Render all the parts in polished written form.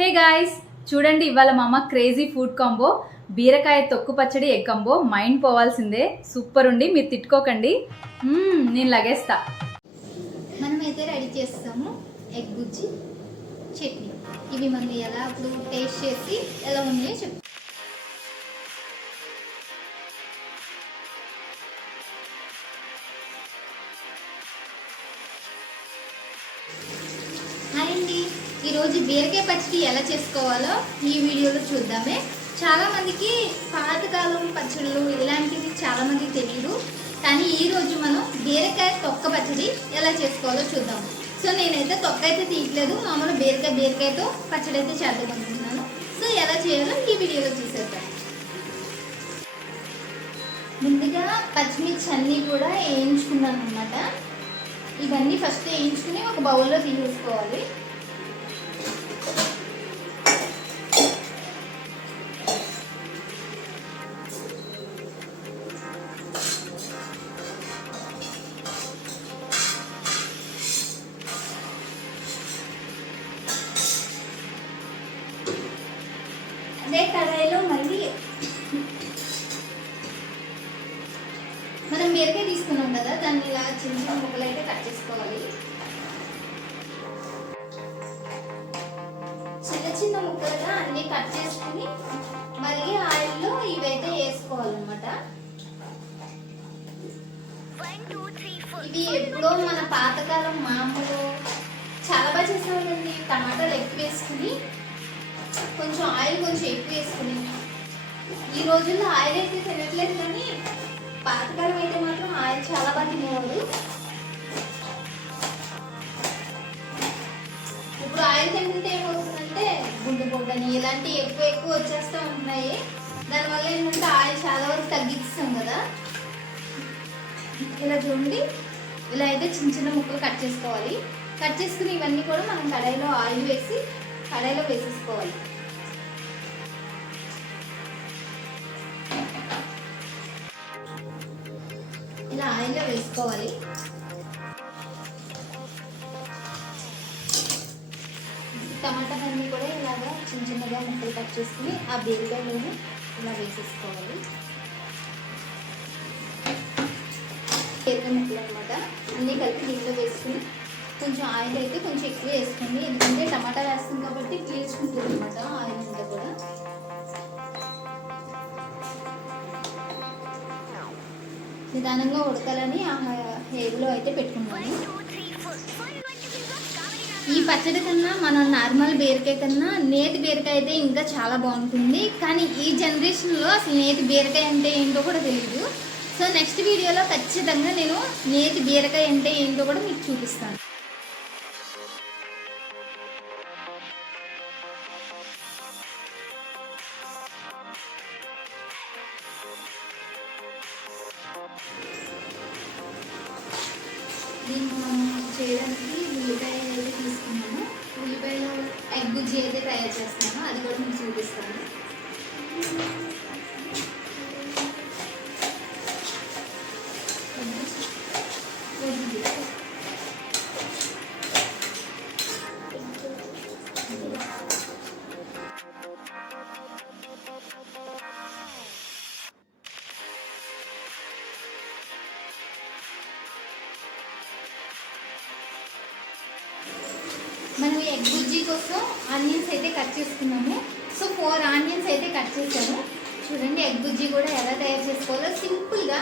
Hey guys, చూడండి ఇవాళ మా అమ్మ క్రేజీ ఫుడ్ కాంబో బీరకాయ తొక్కు పచ్చడి ఎగ్ కాంబో. మైండ్ పోవాల్సిందే, సూపర్ ఉండి. మీరు తిట్టుకోకండి, నేను లగేస్తా. మనమైతే రెడీ చేస్తాము ఎగ్ బుజ్జి చట్నీ. ఇవి మనం ఎలా అప్పుడు టేస్ట్ చేసి ఎలా ఉన్నాయో చెప్తాం. హాయ్ అండి, ఈరోజు బీరకాయ పచ్చడి ఎలా చేసుకోవాలో ఈ వీడియోలో చూద్దామే. చాలామందికి పాతకాలం పచ్చళ్ళు ఇలాంటివి చాలామందికి తెలియదు, కానీ ఈరోజు మనం బీరకాయ తొక్క పచ్చడి ఎలా చేసుకోవాలో చూద్దాం. సో నేనైతే తొక్క అయితే తీయట్లేదు, మామూలు బీరకాయతో పచ్చడి అయితే చేద్దాం అనుకుంటున్నాను. సో ఎలా చేయాలో ఈ వీడియోలో చూసేద్దాం. ముందుగా పచ్చిమిర్చి అన్నీ కూడా వేయించుకున్నాను అనమాట. ఇవన్నీ ఫస్ట్ వేయించుకుని ఒక బౌల్లో తీసుకోవాలి. అదే కడాయిలో మళ్ళీ మనం బీరకాయ తీసుకున్నాం కదా, దాన్ని ఇలా చిన్న చిన్న ముక్కలు అయితే కట్ చేసుకోవాలి. చిన్న చిన్న ముక్కలుగా అన్ని కట్ చేసుకుని మళ్ళీ ఆయిల్లో ఇవైతే వేసుకోవాలన్నమాట. ఇవి ఎప్పుడో మన పాతకాలం మామూలు చాలా బాగా చేసేవాళ్ళండి. టమాటాలు ఎక్కువ వేసుకుని కొంచెం ఆయిల్ కొంచెం ఎక్కువ వేసుకుని, ఈ రోజుల్లో ఆయిల్ అయితే తినట్లేదు, కానీ పాతకాలం అయితే మాత్రం ఆయిల్ చాలా బాగా తినేవాళ్ళు. ఇప్పుడు ఆయిల్ తింటుంటే ఏమవుతుందంటే గుండె పొగ్గని ఇలాంటివి ఎక్కువ వచ్చేస్తూ ఉంటున్నాయి. దానివల్ల ఏంటంటే ఆయిల్ చాలా వరకు తగ్గిస్తాం కదా. ఇలా చూడండి, ఇలా అయితే చిన్న చిన్న ముక్కలు కట్ చేసుకోవాలి. కట్ చేసుకుని ఇవన్నీ కూడా మనం కడాయిలో ఆయిల్ వేసి కడాయిలో వేసేసుకోవాలి. ఇలా ఆయిల్లో వేసుకోవాలి. టమాటాలన్నీ కూడా ఇలాగా చిన్న చిన్నగా ముక్కలు కట్ చేసుకుని ఆ బీరకాయలోనే ఇలా వేసేసుకోవాలి. బీరకాయ ముక్కలు అనమాట అన్నీ కలిపి దీంట్లో వేసుకుని కొంచెం ఆయిల్ అయితే కొంచెం ఎక్కువ వేసుకోండి, ఎందుకంటే టమాటా వేస్తాం కాబట్టి పీల్చుకుంటుంది అనమాట ఆయిల్ అంతా కూడా. నిదానంగా ఉడకాలని ఆ హేగులో అయితే పెట్టుకున్నాను. ఈ పచ్చడి కన్నా మనం నార్మల్ బీరకాయ కన్నా నేతి బీరకాయ అయితే ఇంకా చాలా బాగుంటుంది, కానీ ఈ జనరేషన్లో అసలు నేతి బీరకాయ అంటే ఏంటో కూడా తెలియదు. సో నెక్స్ట్ వీడియోలో ఖచ్చితంగా నేను నేతి బీరకాయ అంటే ఏంటో కూడా మీకు చూపిస్తాను. దీన్ని మనం చేయడానికి ఉల్లిపాయ అయితే తీసుకున్నాము. ఉల్లిపాయలో ఎగ్ బుజ్జి అయితే తయారు చేస్తున్నాను, అది కూడా మీకు చూపిస్తాను. మనం ఎగ్ బుజ్జి కోసం ఆనియన్స్ అయితే కట్ చేసుకున్నాము. సో 4 ఆనియన్స్ అయితే కట్ చేసాము. చూడండి ఎగ్ బుజ్జి కూడా ఎలా తయారు చేసుకోవాలో సింపుల్గా.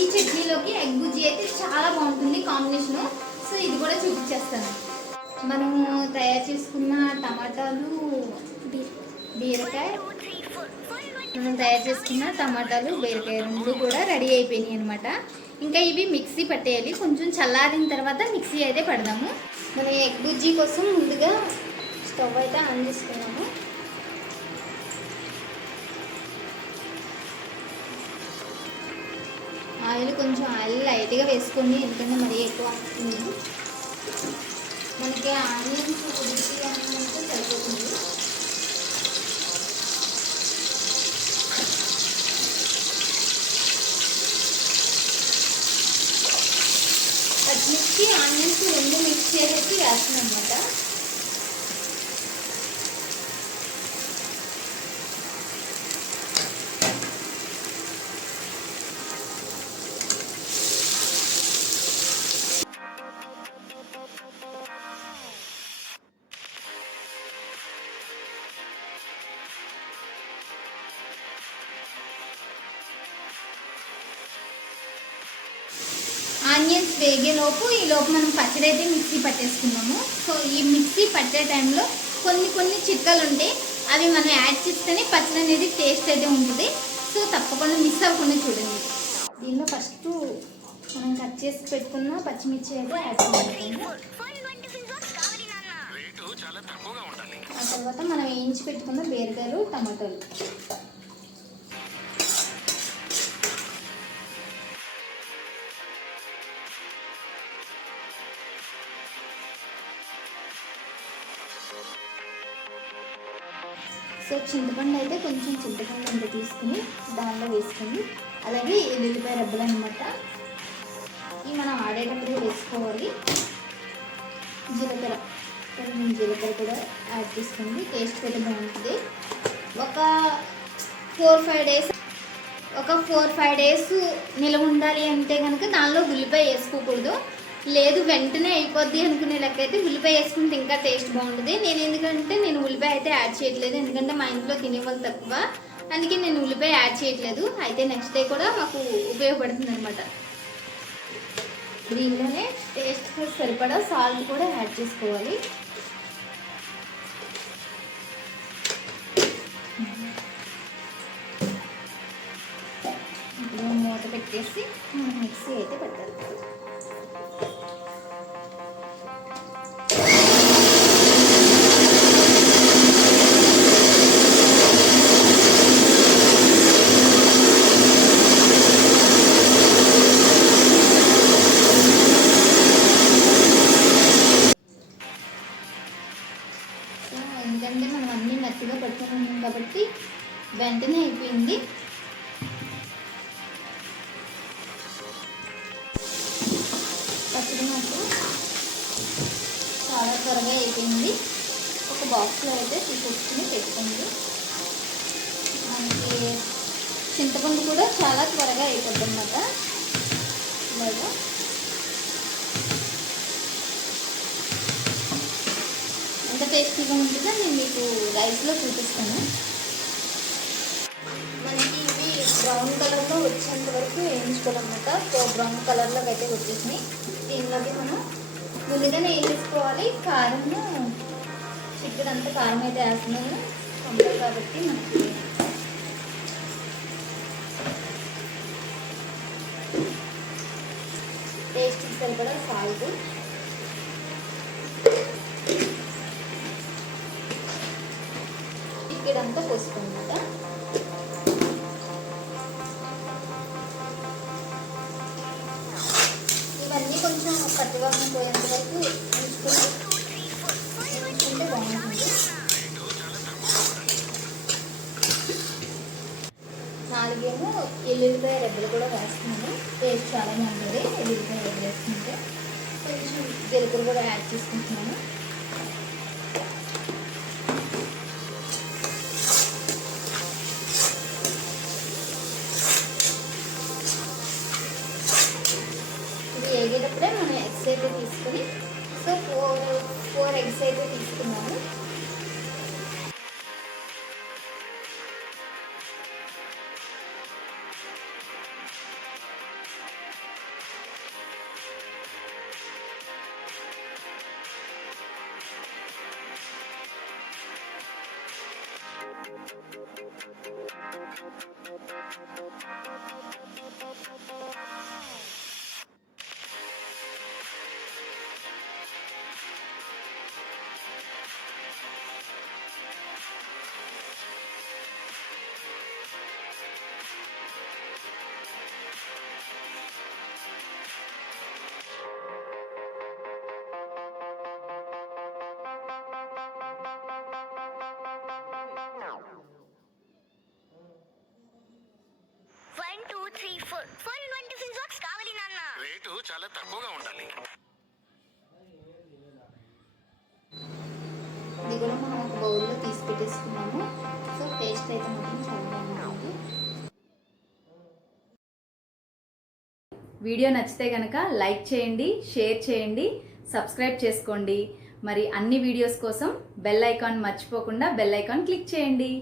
ఈ చట్నీలోకి ఎగ్ బుజ్జి అయితే చాలా బాగుంటుంది కాంబినేషను. సో ఇది కూడా చూపించేస్తాను. మనము తయారు చేసుకున్న టమాటాలు బీరకాయ రెండు కూడా రెడీ అయిపోయినాయి అనమాట. ఇంకా ఇవి మిక్సీ పట్టేయాలి. కొంచెం చల్లారిన తర్వాత మిక్సీ అయితే పడదాము. మన ఎగ్ బుజ్జి కోసం ముందుగా స్టవ్ అయితే ఆన్ చేసుకున్నాము. కొంచెం ఆయిల్ లైట్గా వేసుకోండి, ఎందుకంటే మరీ ఎక్కువ వస్తుంది. మనకి ఆనియన్స్ ఉడికి అంటే సరిపోతుంది. పచ్చిమిర్చి ఆనియన్స్ రెండు మిక్స్ చేసేసి వేస్తున్నాం అనమాట. ఆనియన్స్ వేగేలోపు ఈలోపు మనం పచ్చడి అయితే మిక్సీ పట్టేసుకున్నాము. సో ఈ మిక్సీ పట్టే టైంలో కొన్ని చిట్కాలు ఉంటాయి, అవి మనం యాడ్ చేస్తేనే పచ్చడి అనేది టేస్ట్ అయితే ఉంటుంది. సో తప్పకుండా మిస్ అవ్వకుండా చూడండి. దీనిలో ఫస్ట్ మనం కట్ చేసి పెట్టుకున్న పచ్చిమిర్చి అయితే యాడ్ చేసుకుంటాము. ఆ తర్వాత మనం వేయించి పెట్టుకున్న బీరకాయలు, టమాటాలు, సో చింతపండు అయితే కొంచెం చింతపండు అంత తీసుకుని దానిలో వేసుకుని, అలాగే ఎల్లుల్లిపాయ రబ్బలు అనమాట, ఇవి మనం ఆడేటప్పుడు వేసుకోవాలి. జీలకర్ర, కొంచెం జీలకర్ర కూడా యాడ్ చేసుకోండి, టేస్ట్ అయితే బాగుంటుంది. ఒక 4-5 డేస్ నిలవ ఉండాలి అంటే కనుక దానిలో ఉల్లిపాయ వేసుకోకూడదు. లేదు వెంటనే అయిపోద్ది అనుకునే లెక్క అయితే ఉల్లిపాయ వేసుకుంటే ఇంకా టేస్ట్ బాగుంటుంది. నేను ఉల్లిపాయ అయితే యాడ్ చేయట్లేదు, ఎందుకంటే మా ఇంట్లో తినేవాళ్ళు తక్కువ, అందుకే నేను ఉల్లిపాయ యాడ్ చేయట్లేదు. అయితే నెక్స్ట్ డే కూడా మాకు ఉపయోగపడుతుంది అనమాట. దీనిలోనే టేస్ట్ సరిపడా సాల్ట్ కూడా యాడ్ చేసుకోవాలి. ఇప్పుడు మూత పెట్టేసి మిక్సీ అయితే పెట్టాలి. ఎందుకంటే మనం అన్నీ మెత్తగా పట్టుకొని ఉన్నాం కాబట్టి వెంటనే అయిపోయింది. పచ్చడి మాత్రం చాలా త్వరగా అయిపోయింది. ఒక బాక్స్లో అయితే తీసుకొచ్చుకుని పెట్టుకోండి. మనకి చింతపండు కూడా చాలా త్వరగా అయిపోద్ది అన్నమాట. ఇలాగా ఎంత టేస్టీగా ఉంటుందో నేను మీకు రైస్లో చూపిస్తాను. మనకి ఇవి బ్రౌన్ కలర్లో వచ్చేంత వరకు వేయించుకోవాలన్నమాట. సో బ్రౌన్ కలర్లోకి అయితే వచ్చేసినాయి. దీనిలోకి మనం ముందుగానే వేసేసుకోవాలి. కారము చిక్కడంతా కారం అయితే వేస్తున్నాను కంపల్ కాబట్టి మనకి టేస్ట్ సరిపడా సాల్ట్, చిక్కడంతా పోసుకుంటా. ఇవన్నీ కొంచెం పచ్చివాసన పోయేంత వరకు ఉంచుకుంటే బాగుంటుంది. 4 ఎల్లుల్లిపాయ రెబ్బలు కూడా వేస్తున్నాను. టేస్ట్ చాలా బాగుంటుంది ఎల్లుల్లిపాయ రెబ్బలు వేసుకుంటే. కొంచెం జీలకర్ర కూడా యాడ్ చేసుకుంటున్నాను. ఇది వేగేటప్పుడే మనం ఎగ్స్ అయితే తీసుకుని, సో 4 ఎగ్స్ అయితే తీసుకున్నాము. రేటు చాలా తక్కువగా ఉండాలి. ఇది కూడా మనం ఒక బౌల్లో తీసి పెట్టేసుకున్నాము. సో టేస్ట్ అయితే మాత్రం చాలా బాగుంటుంది. వీడియో నచ్చితే కనుక లైక్ చేయండి, షేర్ చేయండి, సబ్స్క్రైబ్ చేసుకోండి. మరి అన్ని వీడియోస్ కోసం బెల్ ఐకాన్ మర్చిపోకుండా బెల్ ఐకాన్ క్లిక్ చేయండి.